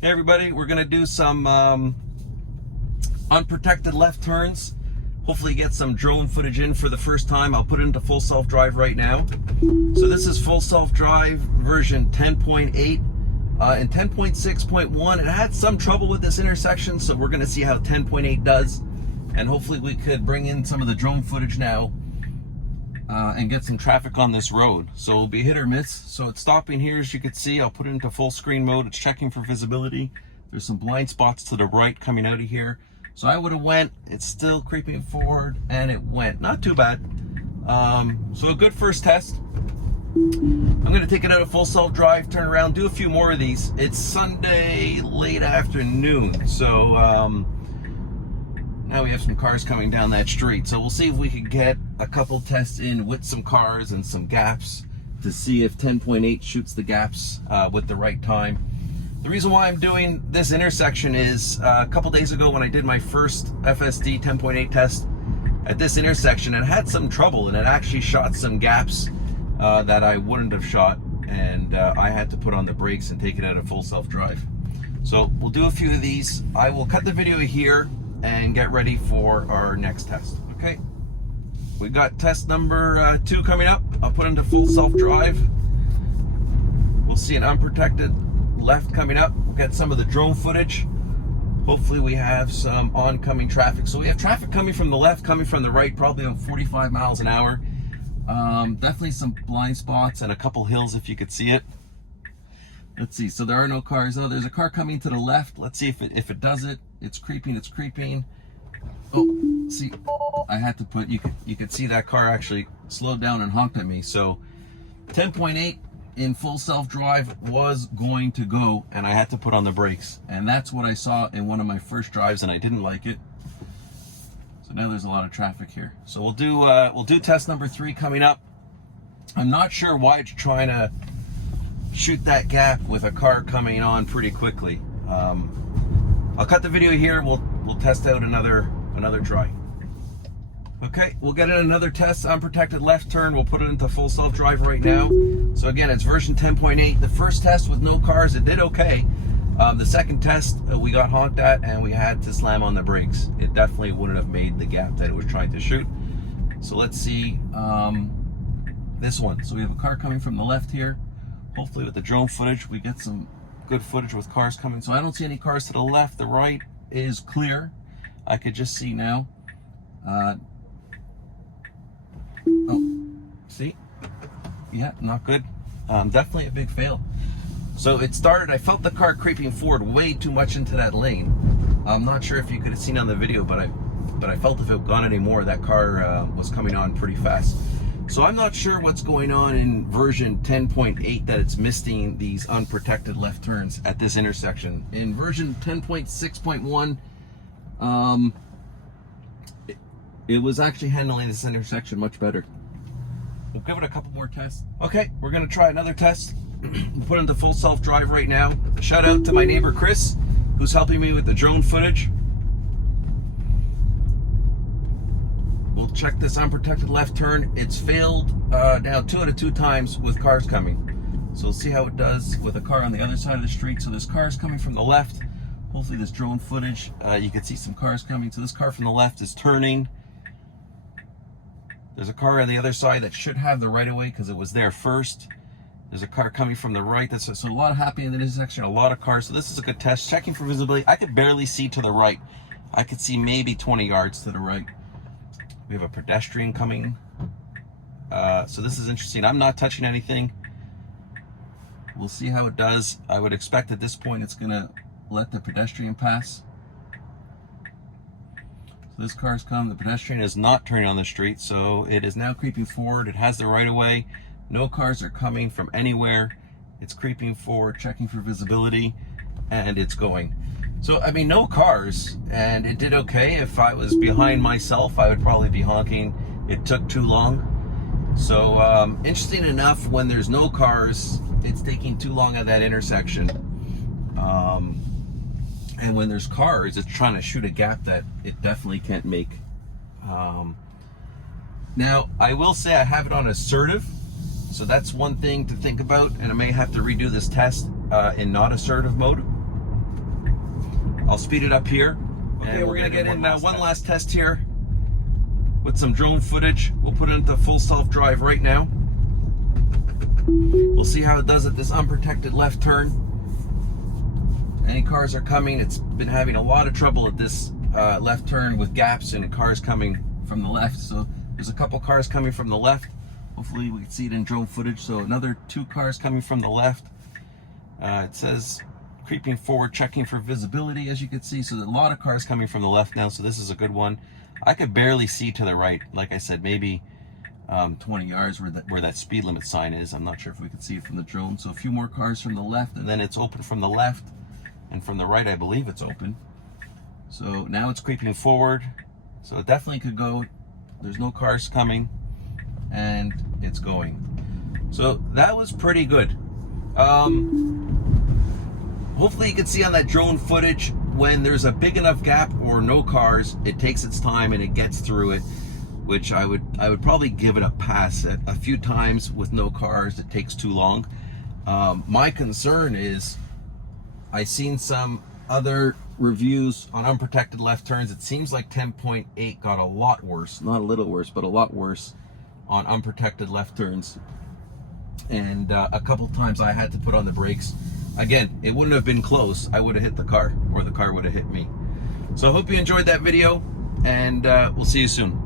Hey everybody, we're gonna do some unprotected left turns. Hopefully get some drone footage in for the first time. I'll put it into full self-drive right now. So this is full self-drive version 10.8. In 10.6.1, it had some trouble with this intersection, so we're gonna see how 10.8 does. And hopefully we could bring in some of the drone footage now and get some traffic on this road. So it'll be hit or miss. So it's stopping here, as you can see. I'll put it into full screen mode. It's checking for visibility. There's some blind spots to the right coming out of here. So I would have went. It's still creeping forward, and it went. Not too bad. So a good first test. I'm going to take it out of full self-drive, turn around, do a few more of these. It's Sunday late afternoon, so now we have some cars coming down that street. So we'll see if we can get a couple tests in with some cars and some gaps to see if 10.8 shoots the gaps with the right time. The reason why I'm doing this intersection is a couple days ago when I did my first FSD 10.8 test at this intersection, it had some trouble and it actually shot some gaps that I wouldn't have shot, and I had to put on the brakes and take it out of full self-drive. So we'll do a few of these. I will cut the video here and get ready for our next test. Okay, we got test number 2 coming up. I'll put into full self-drive. We'll see an unprotected left coming up. We'll get some of the drone footage. Hopefully we have some oncoming traffic. So we have traffic coming from the left, coming from the right, probably about 45 miles an hour. Definitely some blind spots and a couple hills if you could see it. Let's see, so there are no cars. Oh, there's a car coming to the left. Let's see if it does it. It's creeping. Oh, see, I had to put, you could see that car actually slowed down and honked at me. So 10.8 in full self-drive was going to go, and I had to put on the brakes. And that's what I saw in one of my first drives, and I didn't like it. So now there's a lot of traffic here. So we'll do test number 3 coming up. I'm not sure why it's trying to shoot that gap with a car coming on pretty quickly. I'll cut the video here. We'll test out another try. Okay, we'll get in another test, unprotected left turn. We'll put it into full self-drive right now. So again, it's version 10.8. The first test with no cars, it did okay. The second test, we got honked at and we had to slam on the brakes. It definitely wouldn't have made the gap that it was trying to shoot. So let's see this one. So we have a car coming from the left here. Hopefully with the drone footage, we get some good footage with cars coming. So I don't see any cars to the left. The right is clear. I could just see now. Oh, see? Yeah, not good. Definitely a big fail. So it started, I felt the car creeping forward way too much into that lane. I'm not sure if you could have seen on the video, but I felt if it had gone any more, that car was coming on pretty fast. So I'm not sure what's going on in version 10.8 that it's missing these unprotected left turns at this intersection. In version 10.6.1, it was actually handling this intersection much better. We'll give it a couple more tests. Okay, we're gonna try another test. Put into full self-drive right now. Shout out to my neighbor Chris, who's helping me with the drone footage. We'll check this unprotected left turn. It's failed now 2 out of 2 times with cars coming. So we'll see how it does with a car on the other side of the street. So this car is coming from the left. Hopefully this drone footage, you can see some cars coming. So this car from the left is turning. There's a car on the other side that should have the right of way because it was there first. There's a car coming from the right. So a lot happening in the intersection, a lot of cars. So this is a good test. Checking for visibility. I could barely see to the right. I could see maybe 20 yards to the right. We have a pedestrian coming. So this is interesting. I'm not touching anything. We'll see how it does. I would expect at this point it's gonna let the pedestrian pass. So this car's come. The pedestrian is not turning on the street, so it is now creeping forward. It has the right of way. No cars are coming from anywhere. It's creeping forward, checking for visibility, and it's going. So, I mean, no cars, and it did okay. If I was behind myself, I would probably be honking. It took too long. So, interesting enough, when there's no cars, it's taking too long at that intersection. And when there's cars, it's trying to shoot a gap that it definitely can't make. Now, I will say I have it on assertive. So that's one thing to think about, and I may have to redo this test in not assertive mode. I'll speed it up here. Okay, and we're gonna get in one last test here with some drone footage. We'll put it into full self-drive right now. We'll see how it does at this unprotected left turn. Any cars are coming. It's been having a lot of trouble at this left turn with gaps and cars coming from the left. So there's a couple cars coming from the left. Hopefully we can see it in drone footage. So another 2 cars coming from the left. It says creeping forward, checking for visibility, as you can see. So there's a lot of cars coming from the left now. So this is a good one. I could barely see to the right. Like I said, maybe 20 yards where that speed limit sign is. I'm not sure if we can see it from the drone. So a few more cars from the left, and then it's open from the left, and from the right I believe it's open. So now it's creeping forward, so it definitely could go. There's no cars coming, and it's going. So that was pretty good. Hopefully you can see on that drone footage, when there's a big enough gap or no cars, it takes its time and it gets through it, which I would probably give it a pass. A few times with no cars, it takes too long. My concern is, I've seen some other reviews on unprotected left turns. It seems like 10.8 got a lot worse, not a little worse, but a lot worse on unprotected left turns. And a couple times I had to put on the brakes. Again, it wouldn't have been close. I would have hit the car, or the car would have hit me. So I hope you enjoyed that video, and we'll see you soon.